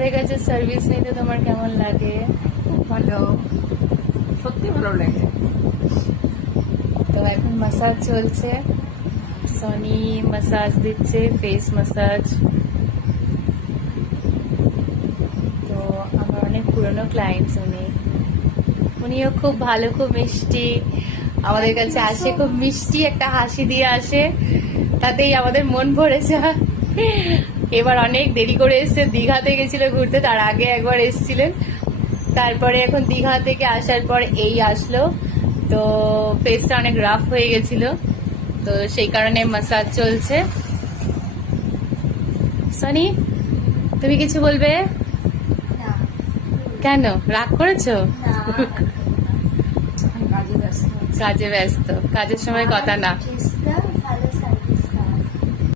আমাদের কাছে সার্ভিস নিতে তোমার কেমন লাগে? ভালো, সত্যি ভালো লাগে। তো এখন মাসাজ চলছে, সনি মাসাজ দিচ্ছে, ফেস মাসাজ। তো আমার অনেক পুরনো ক্লায়েন্টস উনিও খুব ভালো, খুব মিষ্টি, আমাদের কাছে আসে, খুব মিষ্টি একটা হাসি দিয়ে আসে, তাতেই আমাদের মন ভরে যায়। এবার অনেক দেরি করে এসছে, দীঘাতে গেছিল ঘুরতে, তার আগে একবার এসছিলেন, তারপরে এখন দীঘা থেকে আসার পর এই আসলো। তো ফেসটা অনেক রাফ হয়ে গেছিল, তো সেই কারণে মাসাজ চলছে। সনি, তুমি কিছু বলবে? কেন রাগ করেছো? কাজে ব্যস্ত। কাজে ব্যস্ত, কাজের সময় কথা না।